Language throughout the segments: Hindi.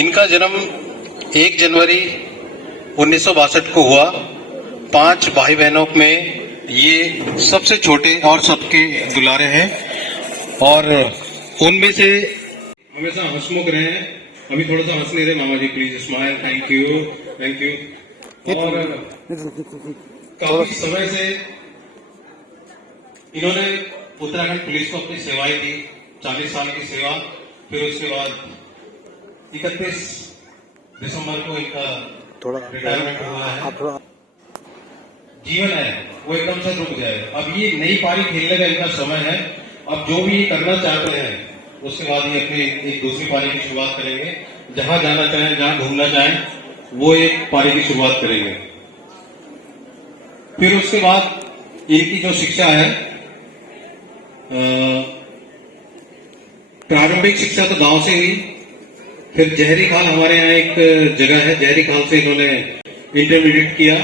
इनका जन्म 1 जनवरी 1962 को हुआ। 5 भाई बहनों में ये सबसे छोटे और सबके दुलारे हैं और उनमें से हमेशा हंसमुख रहे हैं। अभी थोड़ा सा हंस नहीं रहे मामा ji, please smile. Thank you, thank you. और काफी समय से इन्होंने उत्तराखंड पुलिस को अपनी सेवाएं दी, 40 साल की सेवा। फिर उसके बाद 31 दिसंबर को इनका रिटायरमेंट हुआ है। जीवन है वो एकदम से रुक जाए। अब ये नई पारी खेलने का इनका समय है। अब जो भी ये करना चाहते हैं उसके बाद ये अपनी एक दूसरी पारी की शुरुआत करेंगे। जहां जाना चाहें, जहां घूमना चाहें, वो एक पारी की शुरुआत करेंगे। फिर उसके बाद इनकी जो शिक्षा है, प्रारंभिक शिक्षा तो गांव से हुई। फिर जहरी खाल, हमारे यहाँ एक जगह है, जहरी खाल से इन्होंने इंटरमीडिएट किया।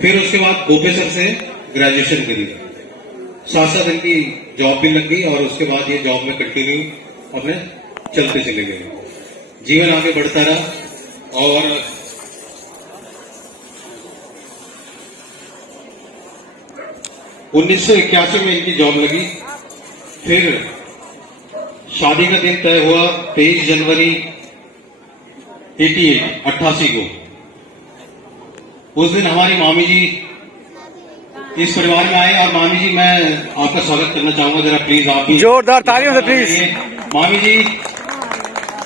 फिर उसके बाद गोपेसर से ग्रेजुएशन करी। साथ साथ इनकी जॉब भी लग गई और उसके बाद ये जॉब में कंटिन्यू अपने चलते चले गए। जीवन आगे बढ़ता रहा और उन्नीस सौ 81 में इनकी जॉब लगी। फिर शादी का दिन तय हुआ 23 जनवरी 88 को। उस दिन हमारी मामी जी इस परिवार में आए और मामी जी, मैं आपका स्वागत करना चाहूंगा। जरा प्लीज आप भी जोरदार तालियों से प्लीज। मामी जी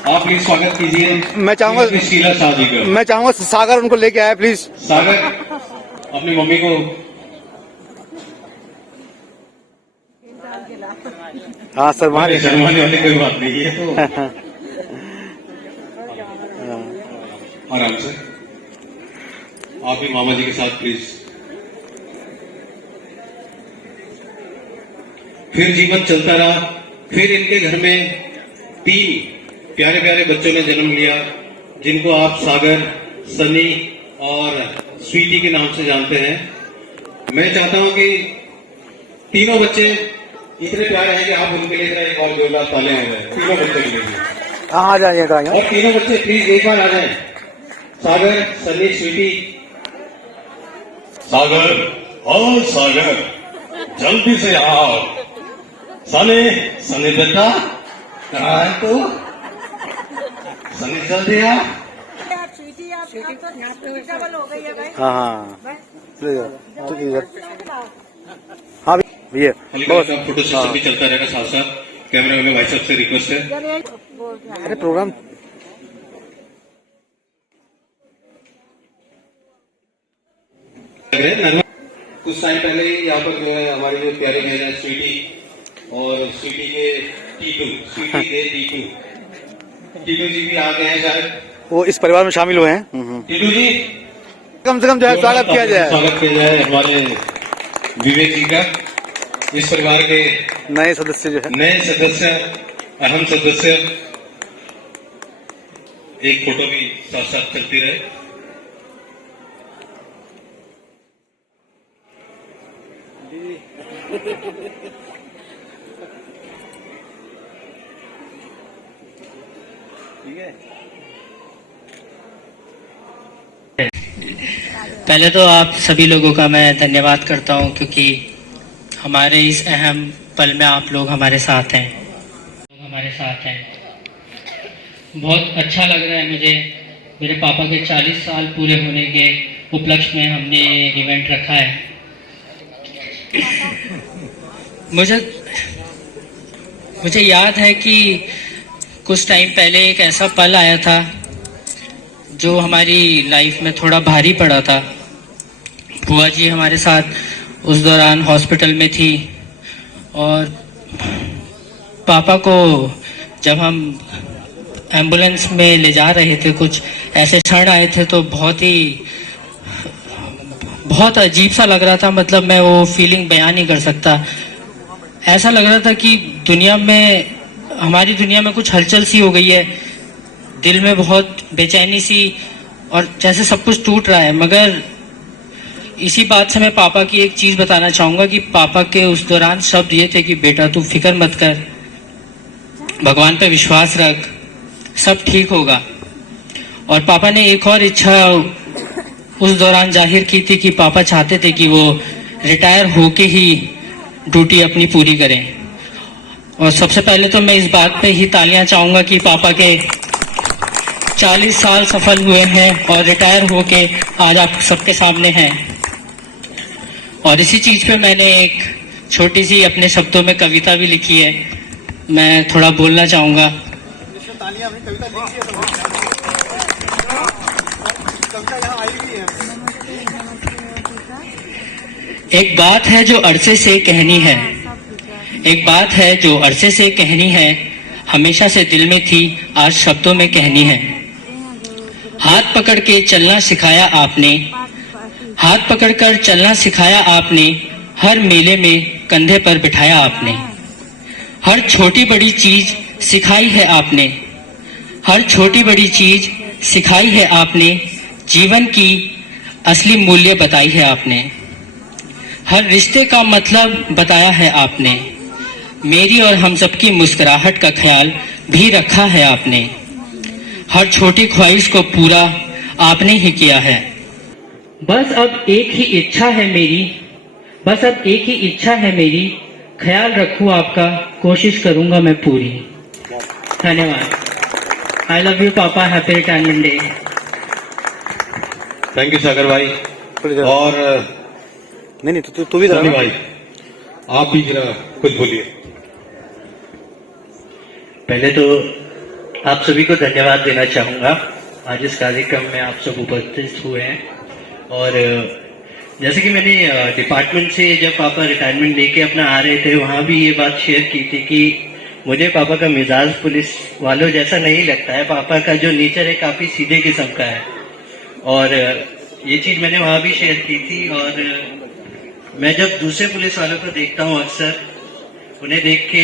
आप प्लीज स्वागत कीजिए। मैं चाहूंगा शीला शाह जी का। मैं चाहूंगा सागर उनको लेके आए प्लीज। सागर अपनी मम्मी को। हाँ शर्माने वाली कोई बात नहीं है तो आराम से आप भी मामा जी के साथ प्लीज। फिर जीवन चलता रहा। फिर इनके घर में 3 प्यारे प्यारे बच्चों ने जन्म लिया, जिनको आप सागर, सनी और स्वीटी के नाम से जानते हैं। मैं चाहता हूं कि तीनों बच्चे इतने प्यारे हैं कि आप उनके लिए एक और जोरदार तालियां हो जाए तीनों बच्चों के लिए। हाँ आ जाइए। और तीनों बच्चे प्लीज एक बार आ जाए। सागर, सनी, स्वीटी। सागर, और सागर जल्दी से आओ। सनी, सनी बेटा कहाँ है तू? सनी जल्दी आ। हाँ हाँ हाँ भैया फोटो सेशन भी चलता रहेगा साथ साथ। कैमरा में भाई साहब से रिक्वेस्ट है। अरे प्रोग्राम कुछ टाइम पहले ही यहाँ पर जो है हमारे जो प्यारे बहन है स्वीटी और स्वीटी के टीटू, स्वीटी के टीटू जी भी आ गए हैं शायद। वो इस परिवार में शामिल हुए हैं। टीटू जी कम से कम जो है स्वागत किया जाए। स्वागत किया जाए हमारे विवेक जी का, इस परिवार के नए सदस्य जो है, नए सदस्य, अहम सदस्य। एक फोटो भी साथ साथ चलती रहे। पहले तो आप सभी लोगों का मैं धन्यवाद करता हूं, क्योंकि हमारे इस अहम पल में आप लोग हमारे साथ हैं। बहुत अच्छा लग रहा है मुझे। मेरे पापा के 40 साल पूरे होने के उपलक्ष्य में हमने ये इवेंट रखा है। मुझे याद है कि कुछ टाइम पहले एक ऐसा पल आया था जो हमारी लाइफ में थोड़ा भारी पड़ा था। बुआ जी हमारे साथ उस दौरान हॉस्पिटल में थी और पापा को जब हम एम्बुलेंस में ले जा रहे थे, कुछ ऐसे क्षण आए थे तो बहुत अजीब सा लग रहा था। मतलब मैं वो फीलिंग बयान नहीं कर सकता। ऐसा लग रहा था कि हमारी दुनिया में कुछ हलचल सी हो गई है। दिल में बहुत बेचैनी सी और जैसे सब कुछ टूट रहा है। मगर इसी बात से मैं पापा की एक चीज बताना चाहूंगा कि पापा के उस दौरान शब्द ये थे कि बेटा तू फिक्र मत कर, भगवान पे विश्वास रख, सब ठीक होगा। और पापा ने एक और इच्छा उस दौरान जाहिर की थी कि पापा चाहते थे कि वो रिटायर होके ही ड्यूटी अपनी पूरी करें। और सबसे पहले तो मैं इस बात पे ही तालियां चाहूंगा कि पापा के 40 साल सफल हुए हैं और रिटायर होके आज आप सबके सामने हैं। और इसी चीज पे मैंने एक छोटी सी अपने शब्दों में कविता भी लिखी है, मैं थोड़ा बोलना चाहूंगा। एक बात है जो अरसे से कहनी है, एक बात है जो अरसे से कहनी है, हमेशा से दिल में थी आज शब्दों में कहनी है। हाथ पकड़ के चलना सिखाया आपने, हाथ पकड़कर चलना सिखाया आपने, हर मेले में कंधे पर बिठाया आपने। हर छोटी बड़ी चीज सिखाई है आपने, हर छोटी बड़ी चीज सिखाई है आपने, जीवन की असली मूल्य बताई है आपने। हर रिश्ते का मतलब बताया है आपने, मेरी और हम सबकी मुस्कुराहट का ख्याल भी रखा है आपने। हर छोटी ख्वाहिश को पूरा आपने ही किया है। बस अब एक ही इच्छा है मेरी, बस अब एक ही इच्छा है मेरी, ख्याल रखूं आपका, कोशिश करूंगा मैं पूरी। धन्यवाद। I love you papa, happy retirement day. Thank you Sagar भाई। और नहीं तू भी सनी भाई, आप भी जरा कुछ बोलिए। पहले तो आप सभी को धन्यवाद देना चाहूंगा, आज इस कार्यक्रम में आप सब उपस्थित हुए हैं। और जैसे कि मैंने डिपार्टमेंट से जब पापा रिटायरमेंट लेके अपना आ रहे थे, वहां भी ये बात शेयर की थी कि मुझे पापा का मिजाज पुलिस वालों जैसा नहीं लगता है, पापा का जो नेचर है काफी सीधे किस्म का है। और ये चीज मैंने वहां भी शेयर की थी। और मैं जब दूसरे पुलिस वालों को देखता हूँ, अक्सर उन्हें देख के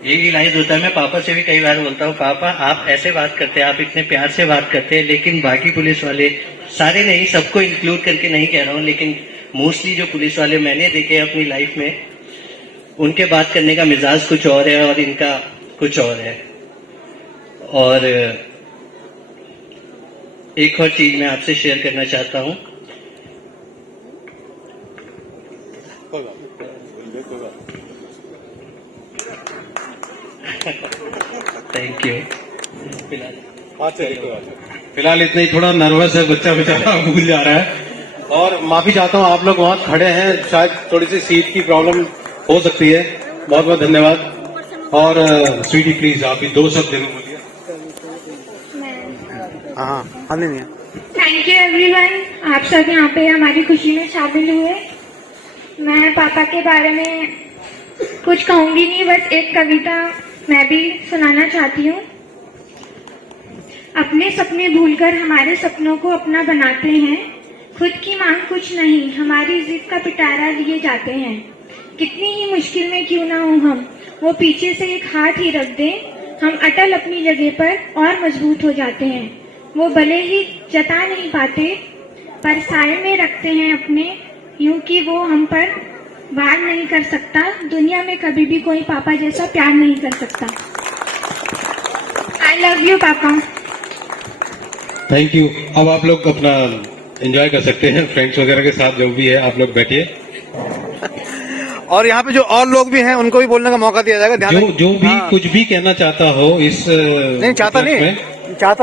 ये रियलाइज होता है, मैं पापा से भी कई बार बोलता हूँ, पापा आप ऐसे बात करते हैं, आप इतने प्यार से बात करते हैं, लेकिन बाकी पुलिस वाले, सारे नहीं, सबको इंक्लूड करके नहीं कह रहा हूँ, लेकिन मोस्टली जो पुलिस वाले मैंने देखे अपनी लाइफ में, उनके बात करने का मिजाज कुछ और है और इनका कुछ और है। और एक और चीज मैं आपसे शेयर करना चाहता हूँ। Thank you. फिलहाल इतना ही, थोड़ा नर्वस है बच्चा बेचारा, भूल जा रहा है। और माफी चाहता हूँ, आप लोग वहाँ खड़े हैं, शायद थोड़ी सी सीट की प्रॉब्लम हो सकती है। बहुत बहुत धन्यवाद। और स्वीटी प्लीज आप भी 2 शब्द जरूर बोलिए। हाँ नहीं थैंक यू एवरीवन, आप सब यहाँ पे हमारी खुशी में शामिल हुए। मैं पापा के बारे में कुछ कहूंगी नहीं, बस एक कविता मैं भी सुनाना चाहती हूँ। अपने सपने भूलकर हमारे सपनों को अपना बनाते हैं, खुद की मांग कुछ नहीं, हमारी जिद का पिटारा लिए जाते हैं। कितनी ही मुश्किल में क्यों ना हो हम, वो पीछे से एक हाथ ही रख दें, हम अटल अपनी जगह पर और मजबूत हो जाते हैं। वो भले ही जता नहीं पाते, पर साए में रखते हैं अपने, यूं कि वो हम पर वार नहीं कर सकता। दुनिया में कभी भी कोई पापा जैसा प्यार नहीं कर सकता। आई लव यू पापा। Thank you. अब आप लोग अपना एंजॉय कर सकते हैं फ्रेंड्स वगैरह के साथ, जो भी है आप लोग बैठिए। और यहाँ पे जो और लोग भी हैं उनको भी बोलने का मौका दिया जाएगा। ध्यान जो भी कुछ भी कहना चाहता हो इस नहीं चाहता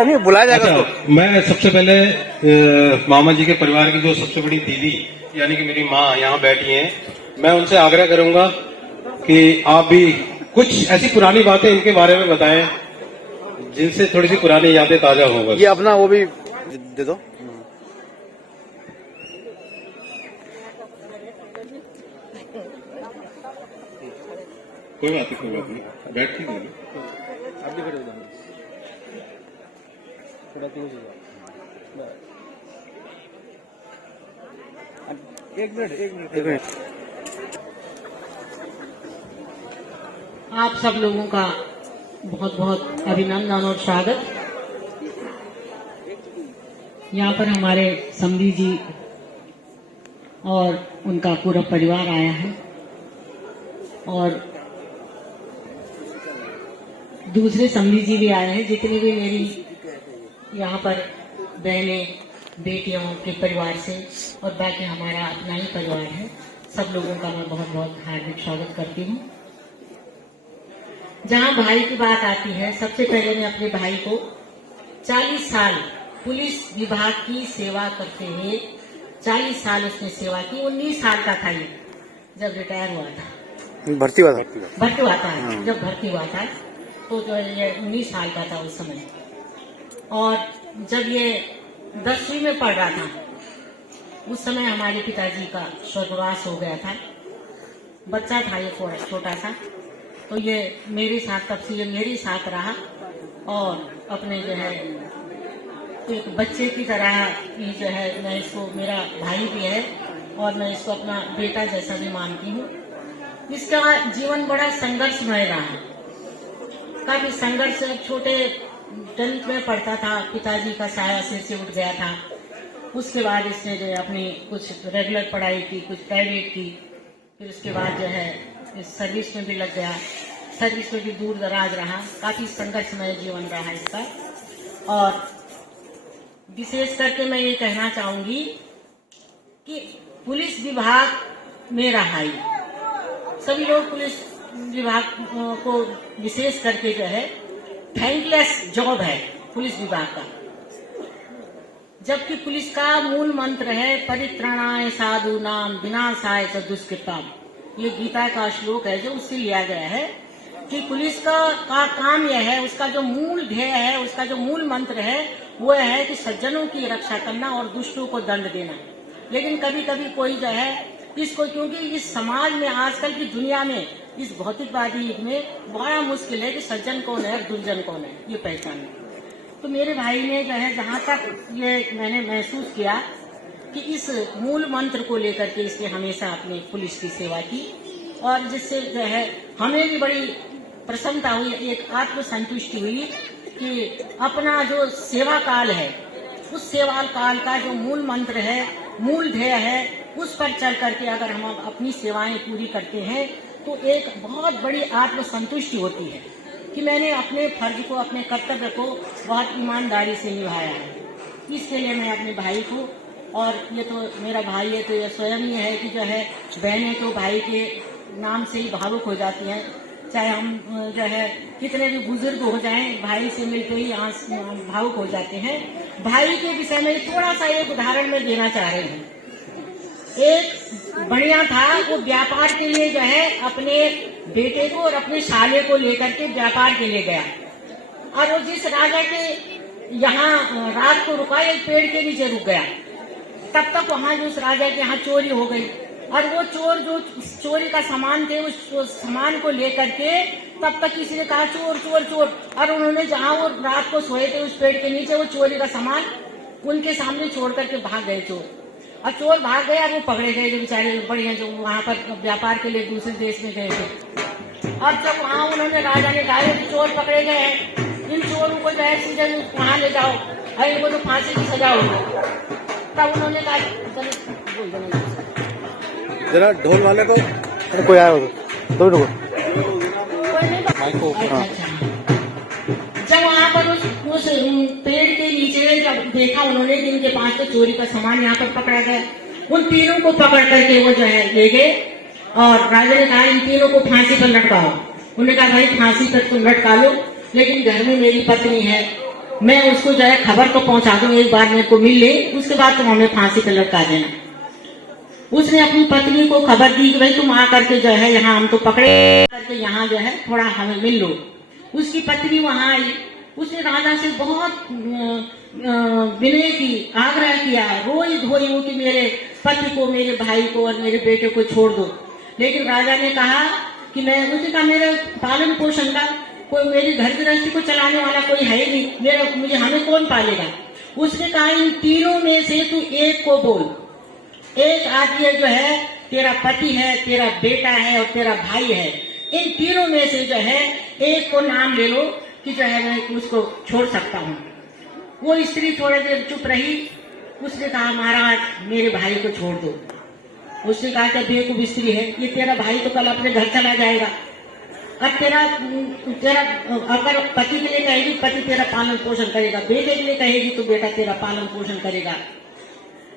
नहीं बुलाया जाएगा। अच्छा, मैं सबसे पहले मामा जी के परिवार की जो सबसे बड़ी दीदी यानी कि मेरी माँ यहाँ बैठी हैं, मैं उनसे आग्रह करूंगा कि आप भी कुछ ऐसी पुरानी बातें इनके बारे में बताएं जिनसे थोड़ी सी पुरानी यादें ताजा हो। बस ये अपना वो भी दे दो। कोई बात नहीं, बैठ के एक मिनट। आप सब लोगों का बहुत बहुत अभिनंदन और स्वागत। यहाँ पर हमारे समधी जी और उनका पूरा परिवार आया है और दूसरे समधी जी भी आए हैं। जितनी भी मेरी यहाँ पर बहनें बेटियों के परिवार से और बाकी हमारा अपना ही परिवार है, सब लोगों का मैं बहुत बहुत हार्दिक स्वागत करती हूँ। जहाँ भाई की बात आती है, सबसे पहले मैं अपने भाई को 40 साल पुलिस विभाग की सेवा करते हुए 40 साल उसने सेवा की। 19 साल का था ये जब रिटायर हुआ था, भर्ती हुआ था। जब भर्ती हुआ था तो जो है ये 19 साल का था उस समय। और जब ये 10वीं में पढ़ रहा था उस समय हमारे पिताजी का स्वर्गवास हो गया था। बच्चा था ये छोटा सा, तो ये मेरे साथ, तब से ये मेरे साथ रहा और अपने जो है एक बच्चे की तरह ही जो है मैं इसको, मेरा भाई भी है और मैं इसको अपना बेटा जैसा भी मानती हूँ। इसका जीवन बड़ा संघर्षमय रहा, काफी संघर्ष। छोटे 10th में पढ़ता था, पिताजी का साया सिर से उठ गया था। उसके बाद इसने जो है अपनी कुछ रेगुलर पढ़ाई की, कुछ प्राइवेट की, फिर उसके बाद जो है इस सर्विस में भी लग गया। सर्विस में भी दूर दराज रहा, काफी संघर्षमय जीवन रहा इसका। और विशेष करके मैं ये कहना चाहूंगी कि पुलिस विभाग में रहा ही, सभी लोग पुलिस विभाग को विशेष करके जो है थैंकलेस जॉब है पुलिस विभाग का, जबकि पुलिस का मूल मंत्र है परित्राणाय साधूनां विनाशाय च दुष्कृतां। ये गीता का श्लोक है जो उससे लिया गया है कि पुलिस का काम यह है, उसका जो मूल ध्येय है, उसका जो मूल मंत्र है वो है कि सज्जनों की रक्षा करना और दुष्टों को दंड देना। लेकिन कभी कभी कोई जो है इसको, क्योंकि इस समाज में आजकल की दुनिया में, इस भौतिकवादी युग में बड़ा मुश्किल है कि सज्जन कौन है और दुर्जन कौन है ये पहचानना। तो मेरे भाई ने जो है, जहाँ तक ये मैंने महसूस किया कि इस मूल मंत्र को लेकर के इसने हमेशा अपनी पुलिस की सेवा की और जिससे जो है हमें भी बड़ी प्रसन्नता हुई, एक आत्मसंतुष्टि हुई कि अपना जो सेवा काल है उस सेवा काल का जो मूल मंत्र है, मूल ध्येय है, उस पर चल करके अगर हम अपनी सेवाएं पूरी करते हैं तो एक बहुत बड़ी आत्मसंतुष्टि होती है कि मैंने अपने फर्ज को, अपने कर्तव्य को बहुत ईमानदारी से निभाया है। इसके लिए मैं अपने भाई को, और ये तो मेरा भाई है तो ये स्वयं ही है कि जो है बहनें तो भाई के नाम से ही भावुक हो जाती हैं, चाहे हम जो है कितने भी बुजुर्ग हो जाएं, भाई से मिलते ही भावुक हो जाते हैं। भाई के विषय में थोड़ा सा एक उदाहरण मैं देना चाह रही हूँ। एक बढ़िया था, वो व्यापार के लिए जो है अपने बेटे को और अपने साले को लेकर के व्यापार के लिए गया और वो जिस राजा के यहाँ रात को रुका, एक पेड़ के नीचे रुक गया। तब तक वहाँ जो उस राजा के यहाँ चोरी हो गई और वो चोर जो चोरी का सामान थे उस सामान को लेकर के तब तक किसी ने कहा चोर चोर चोर, और उन्होंने जहाँ वो रात को सोए थे उस पेड़ के नीचे वो चोरी का सामान उनके सामने छोड़ करके भाग गए चोर। और चोर भाग गए और वो पकड़े गए जो बेचारे बढ़िया जो वहाँ पर व्यापार के लिए दूसरे देश में गए थे। और जब वहाँ उन्होंने राजा ने कहा कि चोर पकड़े गए हैं, इन चोरों को जो है सीधे वहाँ ले जाओ और इनको तो फांसी की सजा होगी। तब उन्होंने कहा जरा ढोल वाले को, कोई आया हो तो रुको। जब वहाँ पर उस पेड़ के नीचे जब देखा उन्होंने कि इनके पास तो चोरी का सामान यहाँ पर पकड़ा गया, उन तीनों को पकड़ करके वो जो है ले गए और राजा ने कहा इन तीनों को फांसी पर लटकाओ। उन्होंने कहा भाई फांसी पर तुम लटका लो, लेकिन घर में मेरी पत्नी है, मैं उसको जो है खबर को पहुंचा दूं, एक बार मेरे को मिल ले, उसके बाद तुम हमें फांसी पर लटका देना। उसने अपनी पत्नी को खबर दी कि भाई तुम आ करके जो है यहाँ हम तो पकड़े करके यहाँ जो है थोड़ा हमें मिल लो। उसकी पत्नी वहां आई, उसने राजा से बहुत विनय की, आग्रह किया, रोई धोई वो कि मेरे पति को, मेरे भाई को और मेरे बेटे को छोड़ दो। लेकिन राजा ने कहा कि मुझे कहा मेरे पालन पोषण का कोई, मेरी घर गृहस्थी को चलाने वाला कोई है नहीं, हमें कौन पालेगा। उसने कहा इन तीनों में से तू एक को बोल, एक आदमी जो है तेरा पति है, तेरा बेटा है और तेरा भाई है, इन तीनों में से जो है एक को नाम ले लो कि जो है मैं उसको छोड़ सकता हूँ। वो स्त्री थोड़ी देर चुप रही, उसने कहा महाराज मेरे भाई को छोड़ दो। उसने कहा कि बेवकूफ स्त्री है, ये तेरा भाई तो कल अपने घर चला जाएगा अब तेरा तेरा अगर पति के लिए कहेगी पति तेरा पालन पोषण करेगा, बेटे के लिए कहेगी तो बेटा तेरा पालन पोषण करेगा।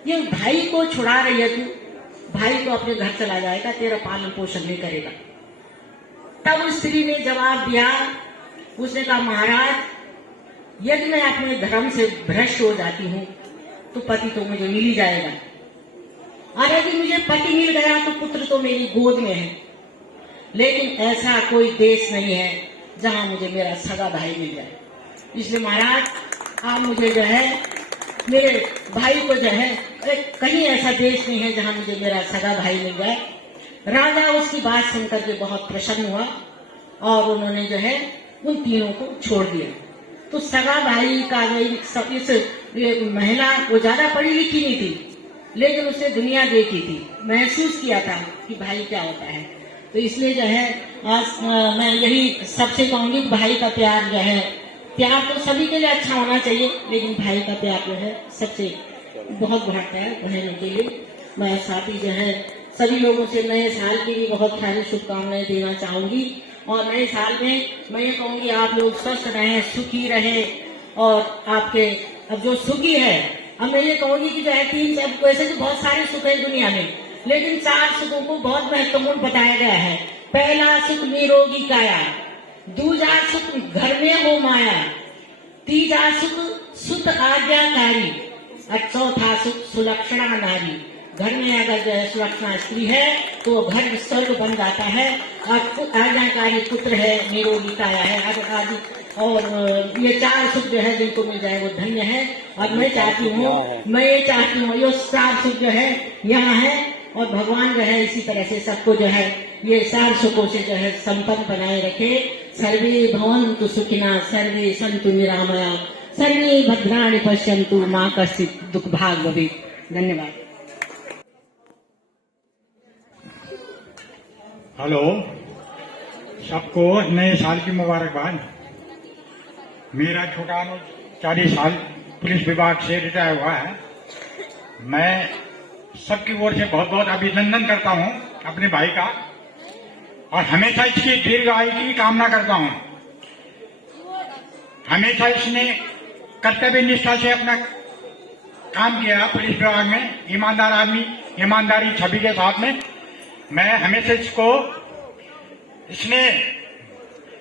ये भाई को छुड़ा रही है तू, भाई तो अपने घर चला जाएगा, तेरा पालन पोषण नहीं करेगा। तब उस स्त्री ने जवाब दिया, उसने कहा महाराज यदि मैं अपने धर्म से भ्रष्ट हो जाती हूँ तो पति तो मुझे मिल ही जाएगा, और यदि मुझे पति मिल गया तो पुत्र तो मेरी गोद में है, लेकिन ऐसा कोई देश नहीं है जहां मुझे मेरा सगा भाई मिल जाए। इसलिए महाराज आप मुझे जो है मेरे भाई को जो है कहीं ऐसा देश नहीं है जहां मुझे मेरा सगा भाई मिल जाए। राजा उसकी बात सुनकर के बहुत प्रसन्न हुआ और उन्होंने जो है उन तीनों को छोड़ दिया। तो सगा भाई का इस महिला वो ज्यादा पढ़ी लिखी नहीं थी, लेकिन उसने दुनिया देखी थी, महसूस किया था कि भाई क्या होता है। तो इसलिए जो है आज मैं यही सबसे कहूंगी, भाई का प्यार जो है, प्यार तो सभी के लिए अच्छा होना चाहिए, लेकिन भाई का प्यार जो है सबसे बहुत बढ़ता है बहनों के लिए। मैं साथ ही जो है सभी लोगों से नए साल की भी बहुत सारी शुभकामनाएं देना चाहूंगी, और नए साल में मैं ये कहूंगी आप लोग स्वस्थ रहें, सुखी रहें। और आपके अब जो सुखी है, अब मैं ये कहूंगी कि जो है तीन सब वैसे तो बहुत सारे सुख है दुनिया में, लेकिन 4 सुखों को बहुत महत्वपूर्ण बताया गया है। पहला सुख निरोगी काया, दूजा सुख घर में हो माया, तीजा सुख सुत आज्ञाकारी, और चौथा सुख सुलक्षणा नारी। घर में अगर जो है सुलक्षणा स्त्री है तो घर स्वर्ग बन जाता है, और आज्ञाकारी पुत्र है, निरोगी काया है आदि, और ये 4 सुख जो है जिनको मिल जाए वो धन्य है। और मैं ये चाहती हूँ ये 4 सुख जो है यहाँ है, और भगवान जो है इसी तरह से सबको जो है ये 4 सुखों से जो है संपन्न बनाए रखे। सर्वे भवन्तु सुखिनः, सर्वे सन्तु निरामया, सर्वे भद्राणि पश्यन्तु, मां कश्चित् दुःख भाग् भवेत्। धन्यवाद। हेलो, सबको नए साल की मुबारकबाद। मेरा छोटा अनुज 40 साल पुलिस विभाग से रिटायर हुआ है। मैं सबकी ओर से बहुत बहुत अभिनंदन करता हूं अपने भाई का, और हमेशा इसकी दीर्घ आयु की कामना करता हूं। हमेशा इसने कर्तव्य निष्ठा से अपना काम किया पुलिस विभाग में, ईमानदार आदमी, ईमानदारी छवि के साथ में। मैं हमेशा इसने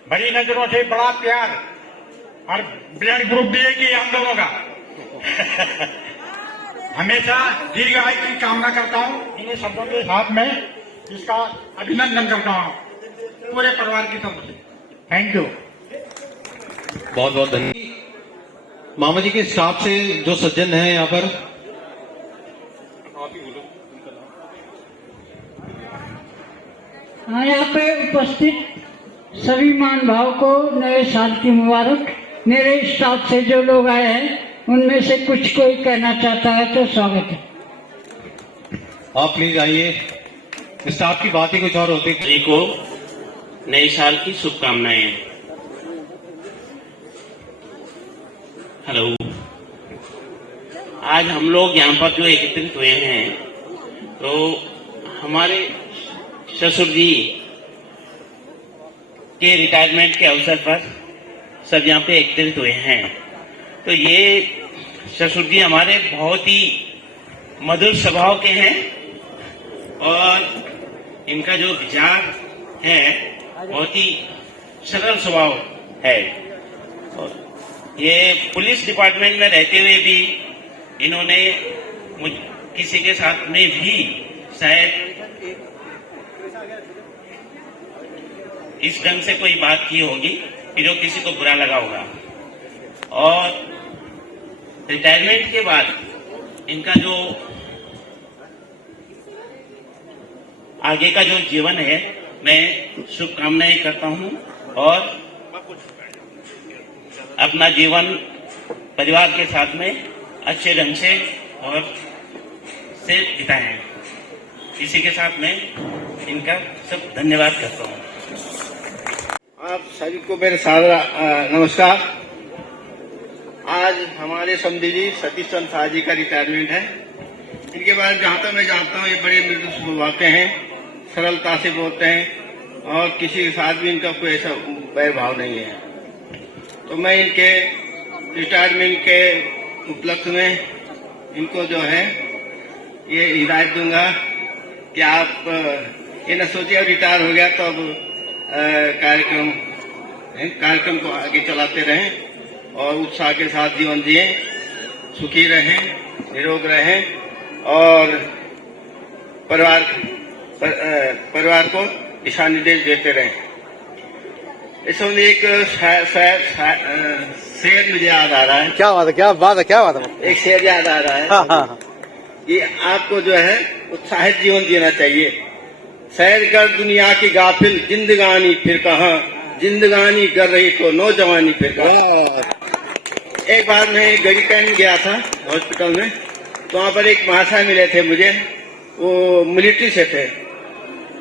बड़ी नजरों से बड़ा प्यार और ब्लड ग्रुप भी है कि हम दोनों का हमेशा दीर्घ आयु की कामना करता हूं। इन्हीं शब्दों के साथ में इसका अभिनंदन करता हूं पूरे परिवार की तरफ से। Thank you. बहुत बहुत धन्यवाद। मामा जी के स्टाफ से जो सज्जन हैं यहाँ पर, यहाँ पे उपस्थित सभी मान भाव को नए साल की मुबारक। मेरे स्टाफ से जो लोग आए हैं उनमें से कुछ कोई कहना चाहता है तो स्वागत है। आप प्लीज आइए। स्टाफ की बात ही कुछ और होती है। जी को नए साल की शुभकामनाएं। हेलो, आज हम लोग यहाँ पर जो एकत्रित हुए हैं, तो हमारे ससुर जी के रिटायरमेंट के अवसर पर सब यहाँ पे एकत्रित हुए हैं। तो ये ससुर जी हमारे बहुत ही मधुर स्वभाव के हैं, और इनका जो विचार है बहुत ही सरल स्वभाव है। और ये पुलिस डिपार्टमेंट में रहते हुए भी इन्होंने किसी के साथ में भी शायद इस ढंग से कोई बात की होगी कि जो किसी को बुरा लगा होगा। और रिटायरमेंट के बाद इनका जो आगे का जो जीवन है, मैं शुभकामनाएं करता हूं, और अपना जीवन परिवार के साथ में अच्छे ढंग से और से बिताएं। इसी के साथ मैं इनका सब धन्यवाद करता हूं। आप सभी को मेरे सारा नमस्कार। आज हमारे समझी सतीश चंद्र शाह जी का रिटायरमेंट है। इनके बारे में जहाँ तक मैं जानता हूँ, ये बड़े मृदु स्वभाव के हैं, सरलता से बोलते हैं, और किसी के साथ भी इनका कोई ऐसा बैर भाव नहीं है। तो मैं इनके रिटायरमेंट के उपलक्ष्य में इनको जो है ये हिदायत दूंगा कि आप ये न सोचिए रिटायर हो गया तो अब कार्यक्रम को आगे चलाते रहें और उत्साह के साथ जीवन जिए, सुखी रहें, निरोग रहें और परिवार को दिशा निर्देश देते रहें। इस समय एक शेर मुझे याद आ रहा है। क्या बात है, क्या बात है, क्या बात है। एक शेर याद आ रहा है। हाँ, हाँ। कि आपको जो है उत्साहित जीवन जीना चाहिए। सैर कर दुनिया की गाफिल जिंदगानी फिर कहाँ, जिंदगानी कर रही तो नौजवानी फिर कहाँ। एक बार मैं गरीकैन गया था हॉस्पिटल में, तो वहाँ पर एक महाशय मिले थे मुझे, वो मिलिट्री से थे।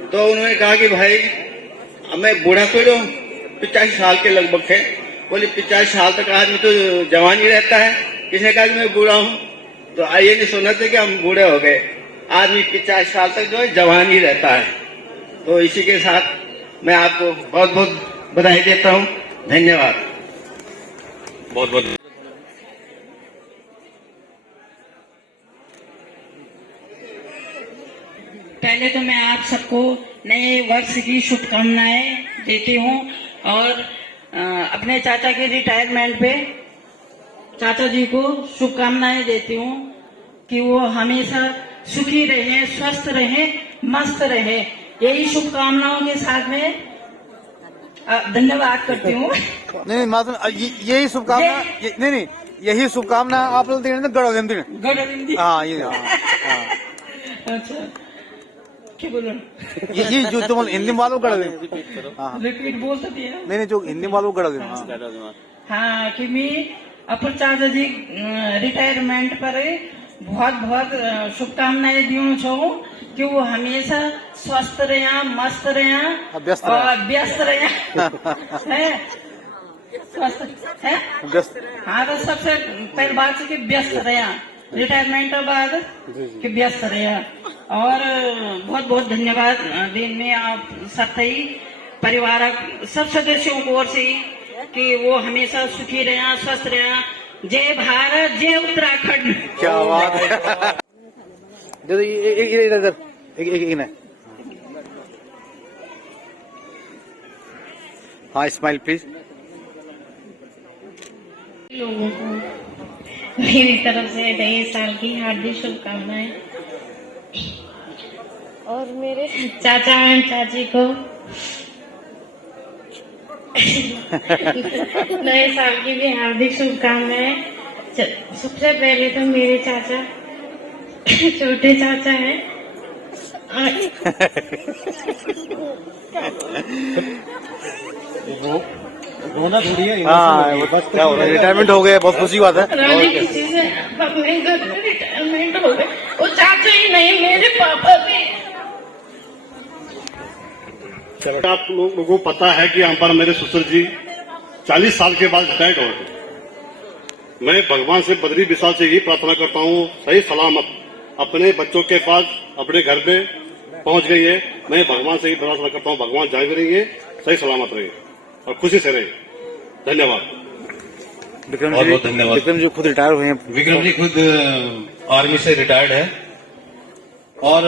तो उन्होंने कहा कि भाई मैं बूढ़ा थोड़ी हूँ, 85 साल के लगभग थे। बोले 85 साल तक आदमी तो जवान ही रहता है। किसने कहा कि मैं बूढ़ा हूँ? तो ये नहीं सुना था कि हम बूढ़े हो गए। आदमी 50 साल तक जो है जवान ही रहता है। तो इसी के साथ मैं आपको बहुत बहुत बधाई देता हूँ। धन्यवाद। बहुत बहुत पहले तो मैं आप सबको नए वर्ष की शुभकामनाएं देती हूँ और अपने चाचा के रिटायरमेंट पे चाचा जी को शुभकामनाएं देती हूँ कि वो हमेशा सुखी रहे, स्वस्थ रहे, मस्त रहे। यही शुभकामनाओं के साथ में धन्यवाद करती हूँ। नहीं माता, यही शुभकामना, नहीं यही शुभकामना आप लोग देना गढ़विंदी। हाँ, ये अच्छा क्या बोलो? ये जो तुम हिंदी वालों गढ़ रिपीट बोल सकती है? नहीं, जो हिंदी वालों गढ़ हाँ कि मैं अपन चाचा जी रिटायरमेंट पर बहुत बहुत शुभकामनाएं दी चाहूँ कि वो हमेशा स्वस्थ रहे, मस्त रहे और व्यस्त रहे। स्वस्थ है। हाँ, तो सबसे पहली बात है कि व्यस्त रहे, रिटायरमेंट के बाद कि व्यस्त रहे। और बहुत बहुत धन्यवाद दिन में आप सभी परिवार सब सदस्यों को ओर से कि वो हमेशा सुखी रहे, स्वस्थ रहे। जय भारत, जय उत्तराखंड। क्या बात है। दे दो इधर एक ना। हाँ, स्माइल प्लीज। लोगों को मेरी तरफ से नए साल की हार्दिक शुभकामनाएं और मेरे चाचा एवं चाची को नए साल की भी हार्दिक शुभकामनाएं। सबसे पहले तो मेरे चाचा छोटे चाचा हैं। रोना थोड़ी है। हाँ, क्या हो रहा है, रिटायरमेंट हो गए, बहुत खुशी बात है। राजी किसी से अपने घर में रिटायरमेंट हो गए। वो चाचा ही नहीं, मेरे पापा भी। आप लोगों को पता है कि यहाँ पर मेरे ससुर जी 40 साल के बाद रिटायर्ड हो गए। मैं भगवान से बद्री विशाल से यही प्रार्थना करता हूँ सही सलामत अपने बच्चों के पास अपने घर पे पहुंच गई है। मैं भगवान से ही प्रार्थना करता हूँ भगवान जाए रहिए, सही सलामत रहिए और खुशी से रहिए। धन्यवाद। विक्रम जी, धन्यवाद। विक्रम जी खुद रिटायर हुए हैं। विक्रम जी खुद आर्मी से रिटायर्ड है और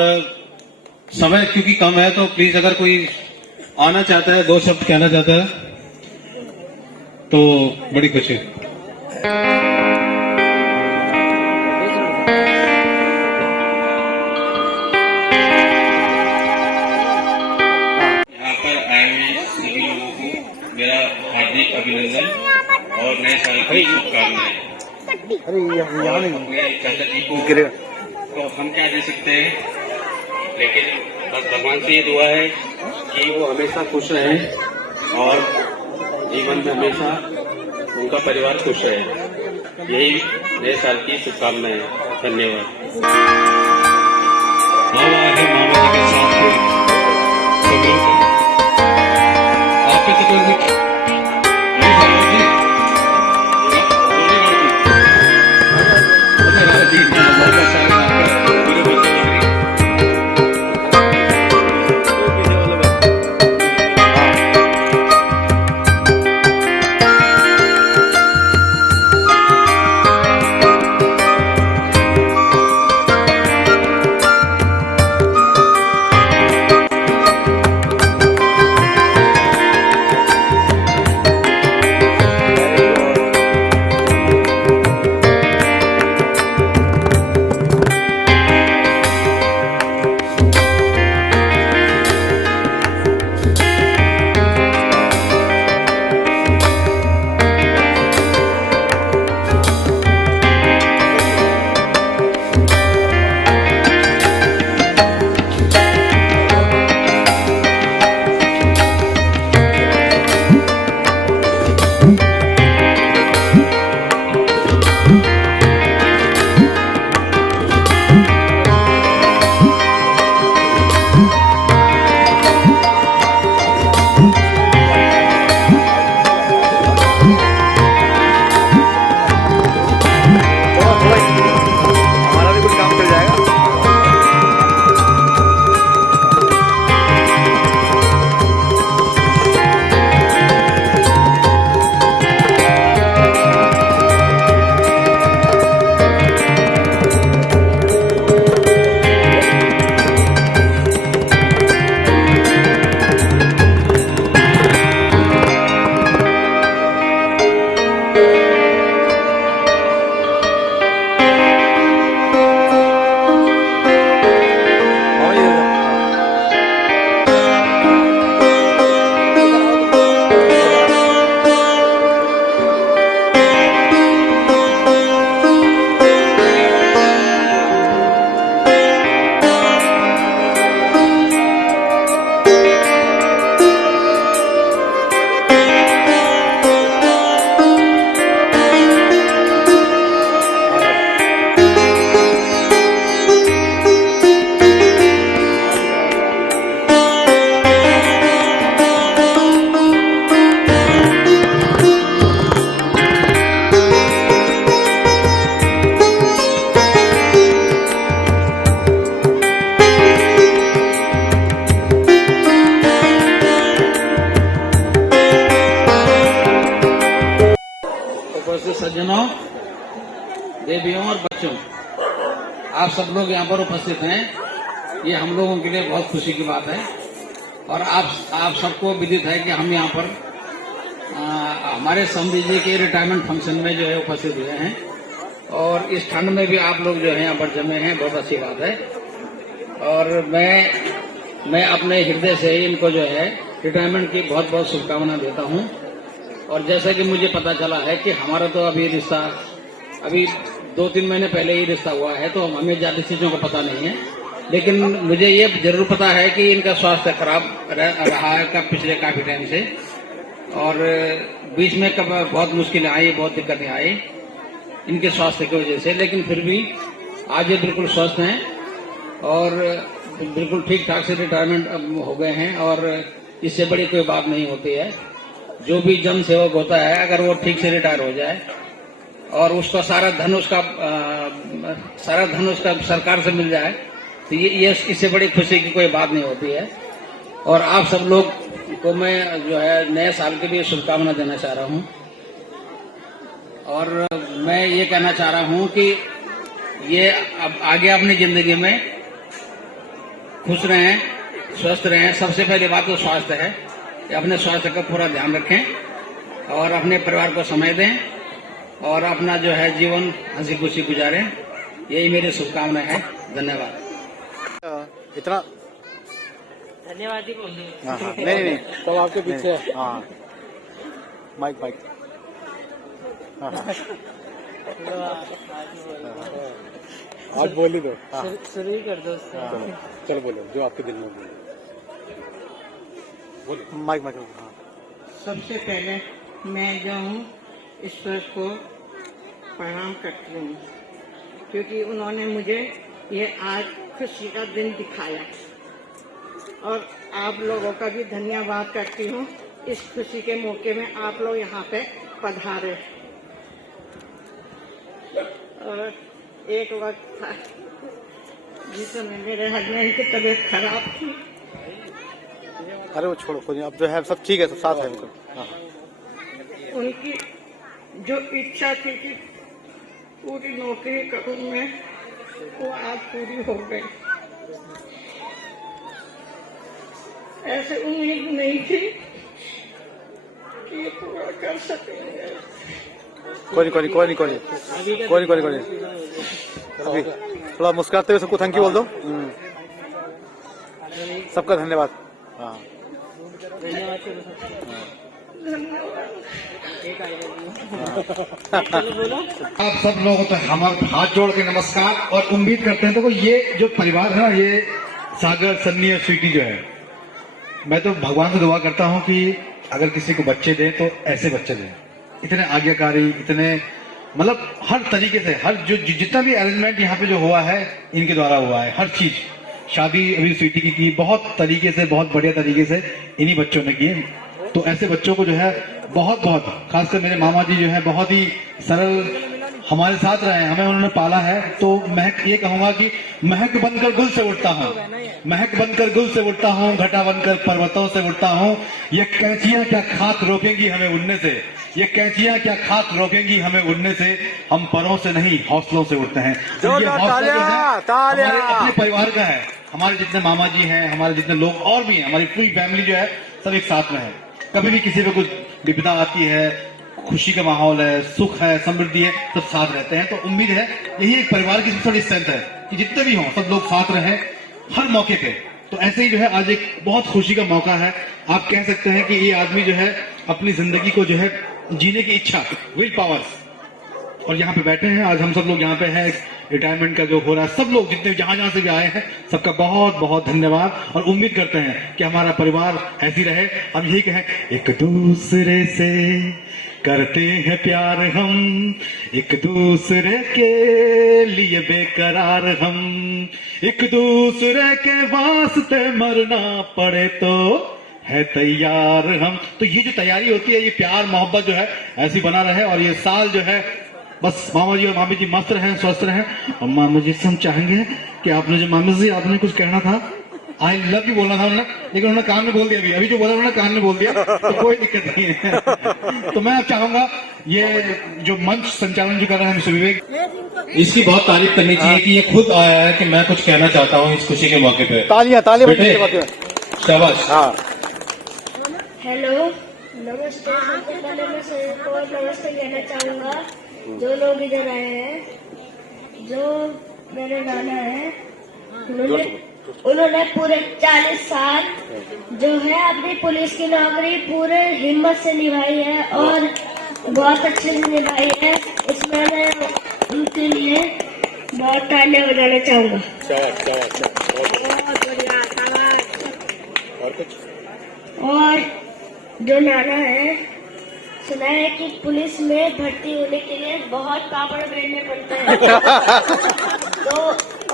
समय क्योंकि कम है तो प्लीज अगर कोई आना चाहता है, 2 शब्द कहना चाहता है तो बड़ी खुशी। यहाँ पर आए हुए सभी लोगों को मेरा हार्दिक अभिनंदन और नए साल की शुभकामनाएं। अरे यहाँ नहीं, अपने चाचा जी को तो हम क्या दे सकते हैं, लेकिन बस भगवान से ये दुआ है कि वो हमेशा खुश रहें और जीवन में हमेशा उनका परिवार खुश रहे। यही नए साल की शुभकामनाएं। धन्यवाद। मामा है, मामा जी के साथ आपके तो कोई परिजनों, देवियों और बच्चों, आप सब लोग यहाँ पर उपस्थित हैं, ये हम लोगों के लिए बहुत खुशी की बात है। और आप सबको विदित है कि हम यहाँ पर हमारे समधी जी के रिटायरमेंट फंक्शन में जो है उपस्थित हुए हैं, और इस ठंड में भी आप लोग जो है यहाँ पर जमे हैं, बहुत अच्छी बात है। और मैं अपने हृदय से इनको जो है रिटायरमेंट की बहुत बहुत शुभकामनाएं देता हूँ। और जैसा कि मुझे पता चला है कि हमारा तो अभी 2-3 महीने पहले ही रिश्ता हुआ है, तो हमें ज्यादा चीजों का पता नहीं है, लेकिन मुझे ये जरूर पता है कि इनका स्वास्थ्य खराब रहा है पिछले काफी टाइम से, और बीच में कब बहुत मुश्किलें आई, बहुत दिक्कतें आई इनके स्वास्थ्य की वजह से, लेकिन फिर भी आज ये बिल्कुल स्वस्थ हैं और बिल्कुल ठीक ठाक से रिटायरमेंट हो गए हैं। और इससे बड़ी कोई बात नहीं होती है। जो भी जन सेवक होता है, अगर वो ठीक से रिटायर हो जाए और उसका सारा धन उसका सरकार से मिल जाए, तो ये इससे बड़ी खुशी की कोई बात नहीं होती है। और आप सब लोग को मैं जो है नए साल के लिए शुभकामना देना चाह रहा हूँ, और मैं ये कहना चाह रहा हूँ कि ये अब आगे अपनी जिंदगी में खुश रहें, स्वस्थ रहें। सबसे पहली बात तो स्वास्थ्य है, अपने स्वास्थ्य का पूरा ध्यान रखें और अपने परिवार को समय दें और अपना जो है जीवन हंसी खुशी गुजारें। यही मेरी शुभकामनाएं है। धन्यवाद। इतना धन्यवाद ही बोल रहे हाँ, नहीं तो आपके पीछे हाँ माइक हाँ, आज बोल ही दो, शुरू ही कर दो। चलो बोलो जो आपके दिल में बोलो। माइक हाँ। सबसे पहले मैं जो हूँ ईश्वर को प्रणाम करती हूँ, क्योंकि उन्होंने मुझे ये आज खुशी का दिन दिखाया, और आप लोगों का भी धन्यवाद करती हूँ। इस खुशी के मौके में आप लोग यहाँ पे पधारे। और एक वक्त था जिस समय मेरे हस्बैंड की तबीयत खराब थी। अरे वो छोड़ो, कोई अब जो है सब ठीक है, सब साथ है। हाँ। उनकी जो इच्छा थी कि पूरी नौकरी करूं मैं, वो आज पूरी हो गई। ऐसे उम्मीद नहीं थी कि ये पूरा कर सकेंगे। कोई नहीं अभी थोड़ा मुस्कुराते हुए सबको थैंक यू बोल दो। सबका धन्यवाद। हाँ आप सब लोगों को हमारे हाथ जोड़ के नमस्कार, और उम्मीद करते हैं। देखो ये जो परिवार है ना, ये सागर, सन्नी और स्वीटी जो है, मैं तो भगवान से दुआ करता हूँ कि अगर किसी को बच्चे दें तो ऐसे बच्चे दें, इतने आज्ञाकारी, इतने मतलब हर तरीके से, हर जो जितना भी अरेंजमेंट यहाँ पे जो हुआ है इनके द्वारा हुआ है। हर चीज, शादी अभी स्वीटी की बहुत तरीके से, बहुत बढ़िया तरीके से इन्हीं बच्चों ने की। तो ऐसे बच्चों को जो है बहुत खासकर मेरे मामा जी जो है बहुत ही सरल हमारे साथ रहे, हमें उन्होंने पाला है। तो मैं ये कहूंगा कि महक बनकर गुल से उठता हूँ, महक बनकर गुल से उठता हूँ, घटा बनकर पर्वतों से उठता हूँ। ये कैंचियां क्या खाक रोकेंगी हमें उड़ने से, ये कैंचियां क्या खाक रोकेंगी हमें उड़ने से। हम परों से नहीं हौसलों से उड़ते हैं। तो ये हौसला जो है हमारे अपने परिवार का है। हमारे जितने मामा जी हैं, हमारे जितने लोग और भी हैं, हमारी पूरी फैमिली जो है सब एक साथ में है। कभी भी किसी पे कुछ विपदा आती है, खुशी का माहौल है, सुख है, समृद्धि है, सब साथ रहते हैं। तो उम्मीद है यही एक परिवार की सबसे बड़ी स्ट्रेंथ है कि जितने भी हों सब लोग साथ रहें हर मौके पे। तो ऐसे ही जो है आज एक बहुत खुशी का मौका है। आप कह सकते हैं कि ये आदमी जो है अपनी जिंदगी को जो है जीने की इच्छा, विल पावर, और यहाँ पे बैठे हैं। आज हम सब लोग यहाँ पे हैं, रिटायरमेंट का जो हो रहा है, सब लोग जितने जहां से भी आए हैं सबका बहुत बहुत धन्यवाद। और उम्मीद करते हैं कि हमारा परिवार ऐसी रहे। हम यही कहें, एक दूसरे से करते हैं प्यार हम, एक दूसरे के लिए बेकरार हम, एक दूसरे के वास्ते मरना पड़े तो है तैयार हम। तो ये जो तैयारी होती है, ये प्यार मोहब्बत जो है ऐसी बना रहे। और ये साल जो है बस मामा जी और मामी जी मस्त रहें, स्वस्थ रहें। और मामा जी से हम चाहेंगे कि आपने जो मामी जी आपने कुछ कहना था आई लव यू बोलना था उन्होंने, लेकिन उन्होंने कान में बोल दिया। अभी जो बोला उन्होंने कान में बोल दिया, तो कोई दिक्कत नहीं है। तो मैं अब चाहूंगा ये जो मंच संचालन जो कर रहा है मिस्टर विवेक, इसकी बहुत तारीफ करनी चाहिए कि ये खुद आया है कि मैं कुछ कहना चाहता हूँ इस खुशी के मौके पे। तालियां बेटे, शाबाश। हाँ हेलो, नमस्ते। सबसे पहले मैं सभी को नमस्ते कहना चाहूंगा। जो लोग इधर आए हैं, जो मेरे नाना है, उन्होंने पूरे 40 साल जो है अपनी पुलिस की नौकरी पूरे हिम्मत से निभाई है और बहुत अच्छे से निभाई है। इसमें मैं उनके लिए बहुत तालियां बजाना चाहूंगा। और जो नाना है, सुना है कि पुलिस में भर्ती होने के लिए बहुत पापड़ बेलने पड़ते हैं। तो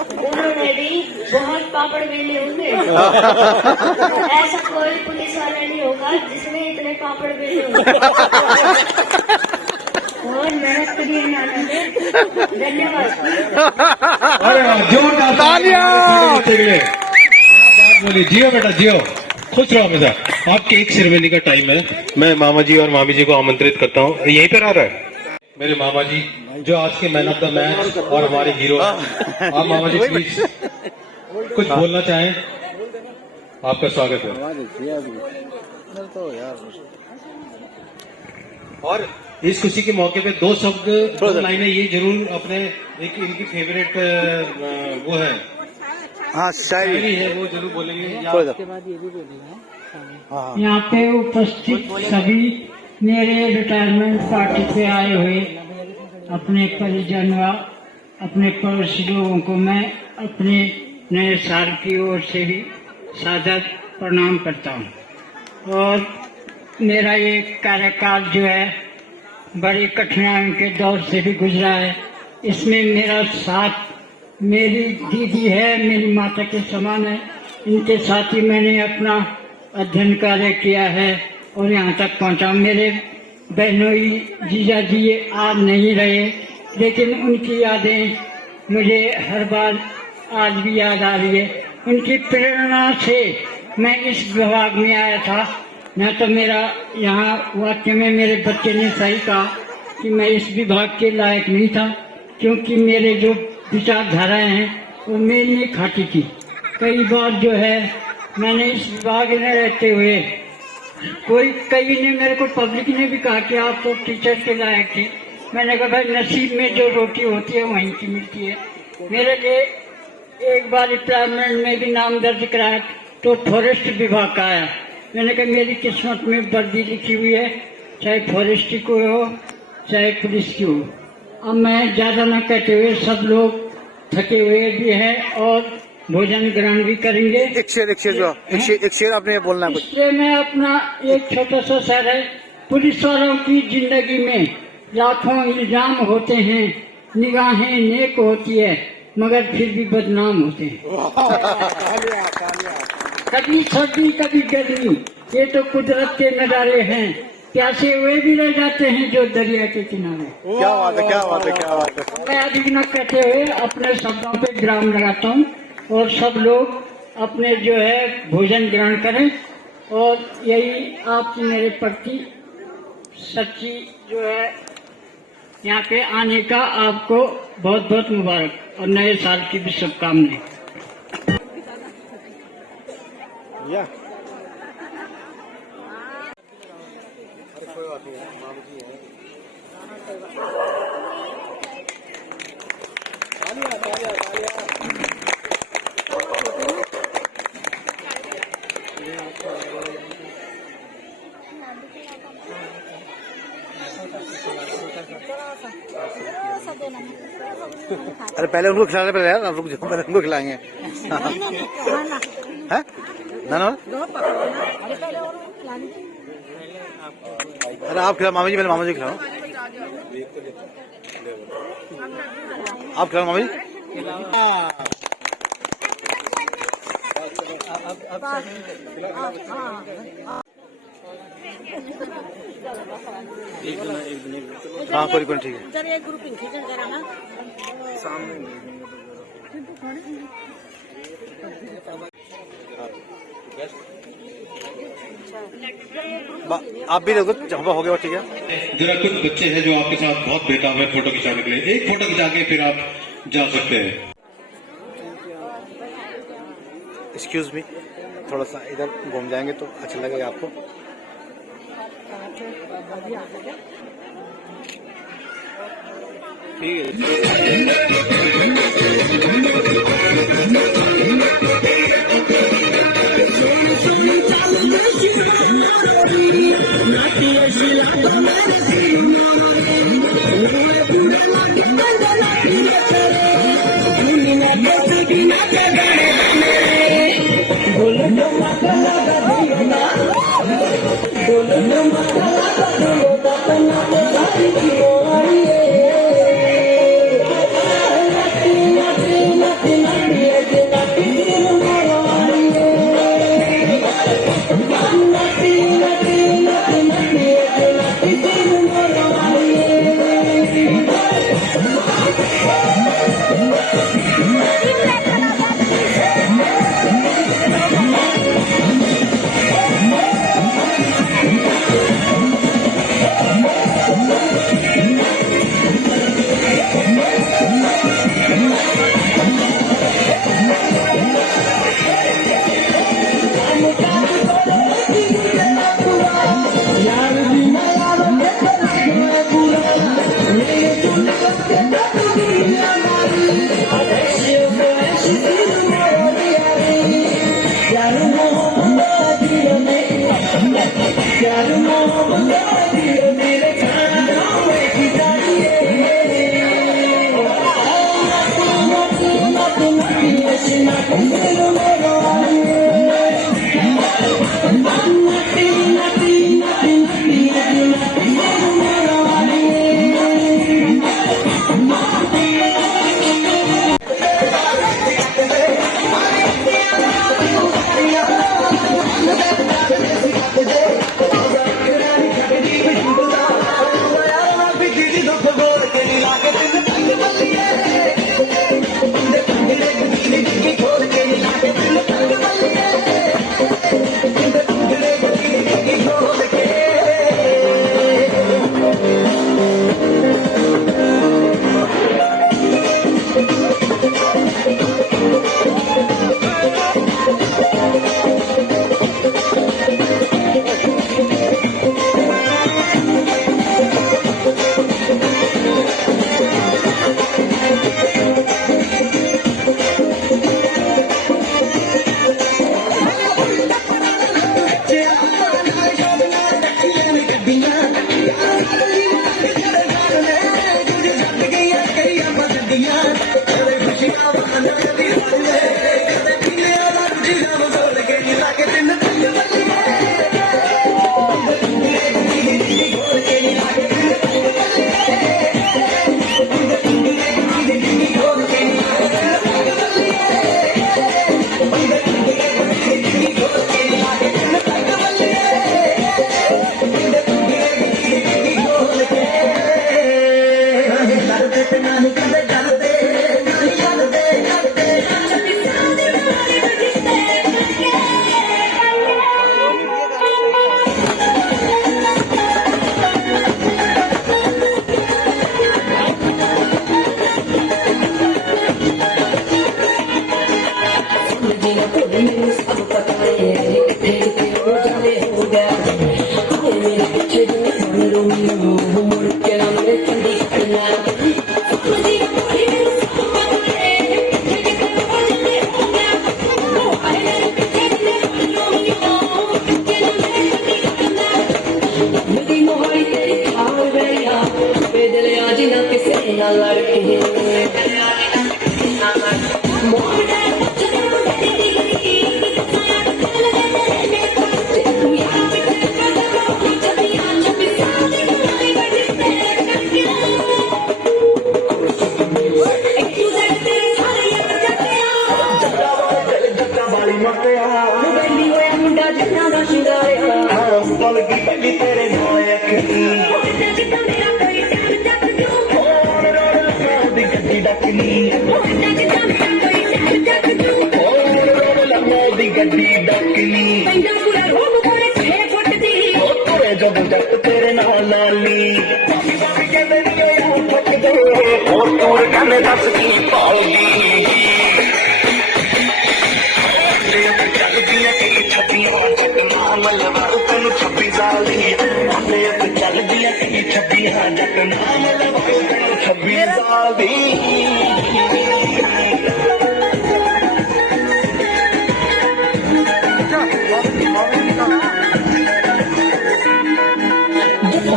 उन्होंने भी बहुत पापड़ बेले होंगे। ऐसा कोई पुलिस वाला नहीं होगा जिसने इतने पापड़ बेले होंगे। और मेहनत करिए नाना ने। धन्यवाद। अरे जोरदार तालियां। बोलिए, जियो बेटा जियो, खुश रहो हमेशा। आपके एक सेरेमनी का टाइम है, मैं मामा जी और मामी जी को आमंत्रित करता हूँ। यहीं पर आ रहा है मेरे मामा जी जो आज के मैन ऑफ द मैच और हमारे हीरो हैं। आप मामा जी प्लीज कुछ बोलना चाहें, आपका स्वागत है। और इस खुशी के मौके पे दो शब्द, दो लाइनें ये जरूर अपने, एक इनकी फेवरेट वो है, हाँ शायरी है, वो जरूर बोलेंगे। यहाँ पे उपस्थित सभी मेरे रिटायरमेंट पार्टी पे आए हुए अपने परिजन व अपने पड़ोसी लोगों को मैं अपने नए साल की ओर से भी सादर प्रणाम करता हूँ। और मेरा ये कार्यकाल जो है बड़ी कठिनाइयों के दौर से भी गुजरा है। इसमें मेरा साथ मेरी दीदी है, मेरी माता के समान है। इनके साथ ही मैंने अपना अध्ययन कार्य किया है और यहाँ तक पहुँचा। मेरे बहनोई जीजा जी ये आ नहीं रहे, लेकिन उनकी यादें मुझे हर बार आज भी याद आ रही है। उनकी प्रेरणा से मैं इस विभाग में आया था। न तो मेरा यहाँ वाक्य में मेरे बच्चे ने सही कहा कि मैं इस विभाग के लायक नहीं था, क्योंकि मेरे जो विचारधाराएं हैं वो मेल नहीं खाती थी। कई बार जो है मैंने इस विभाग में रहते हुए कई ने मेरे को पब्लिक ने भी कहा कि आप तो टीचर के लायक थे। मैंने कहा भाई नसीब में जो रोटी होती है वहीं की मिलती है। मेरे लिए एक बार रिटायरमेंट में भी नाम दर्ज कराया तो फॉरेस्ट विभाग का आया। मैंने कहा मेरी किस्मत में वर्दी लिखी हुई है, चाहे फॉरेस्ट्री को हो चाहे पुलिस की हो। अब मैं ज्यादा न कहते हुए, सब लोग थके हुए भी हैं और भोजन ग्रहण भी करेंगे। एक शेर आपने बोलना है। इसलिए मैं अपना एक छोटा सा शेर है। पुलिस वालों की जिंदगी में लाखों इल्जाम होते हैं, निगाहें नेक होती है मगर फिर भी बदनाम होते हैं। कभी सर्दी कभी गर्मी, ये तो कुदरत के नजारे हैं। प्यासे हुए भी रह जाते हैं जो दरिया के किनारे। क्या बात है, क्या बात है, क्या बात है। मैं अधिक न कहते हुए अपने शब्दों पे विराम लगाता हूँ और सब लोग अपने जो है भोजन ग्रहण करें। और यही आपकी मेरे प्रति सच्ची जो है यहाँ पे आने का आपको बहुत बहुत मुबारक और नए साल की भी शुभकामनाएं। अरे पहले उनको खिलाने पहले यार, रुक जाओ, पहले उनको खिलाएंगे। हैं? ना ना अरे आप खिलाओ मामी जी, पहले मामा जी खिलाओ। आप खिलाओ मामी जी। हाँ कोई ठीक है। आप भी देखो जब हो गया ठीक है। जरा कुछ बच्चे हैं जो आपके साथ बहुत बेताब है फोटो खिंचाने के लिए, एक फोटो खिंचा के फिर आप जा सकते हैं। एक्सक्यूज मी, थोड़ा सा इधर घूम जाएंगे तो अच्छा लगेगा आपको। ठीक है। वड्डी डकली तोरे जब जट तेरे नाल लाली कहते ठक दे और तूर कहने दस की पाओगी चल दिया कई छब्बियां जट नाम लवा तेन छब्बी साली चल दिया कई छब्बियां जट नाम लवा तेन छब्बी साली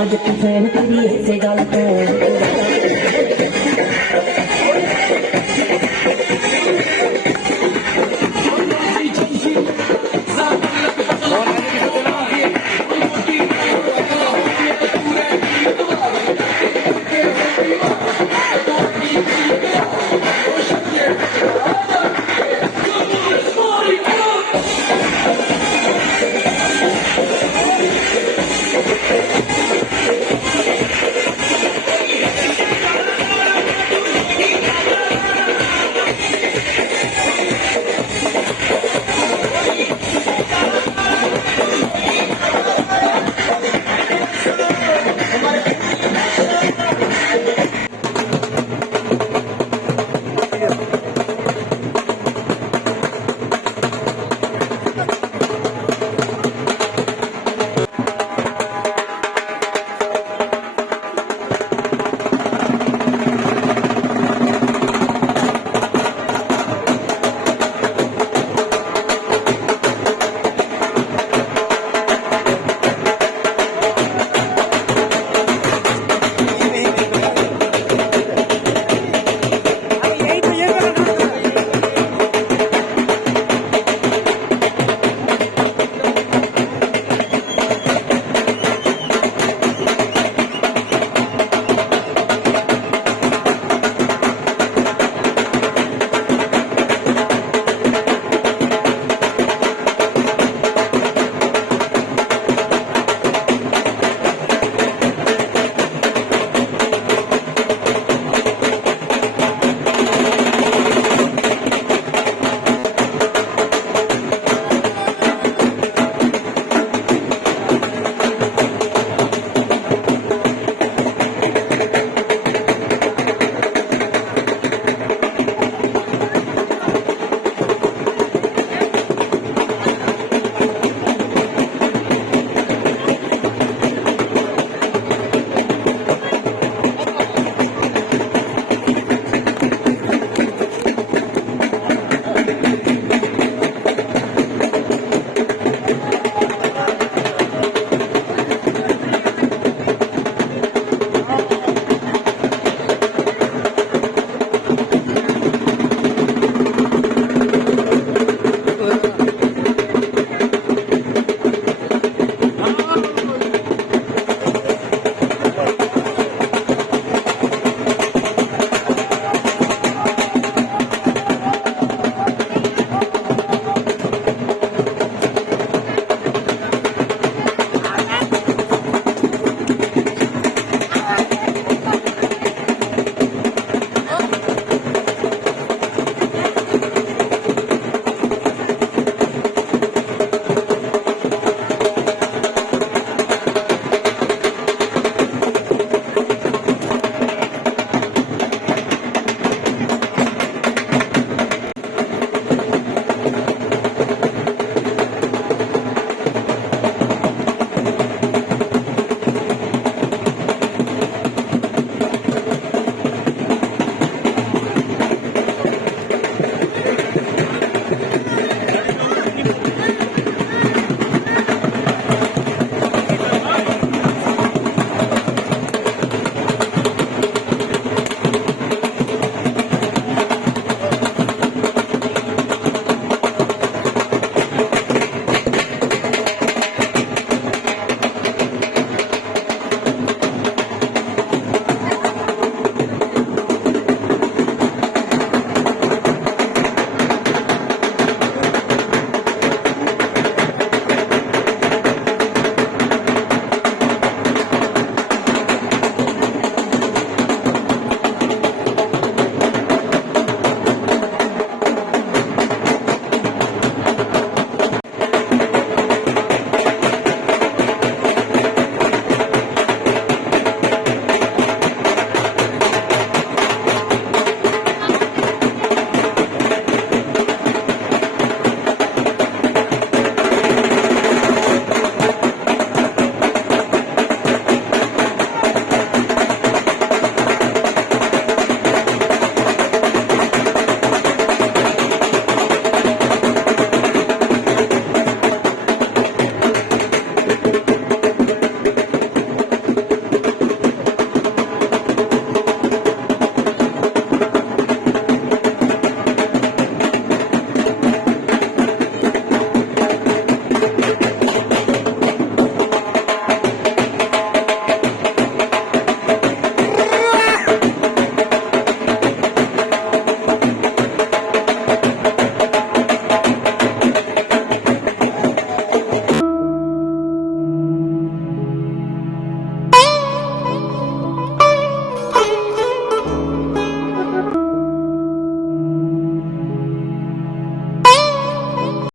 जब फैन तेरी ऐसे गल तो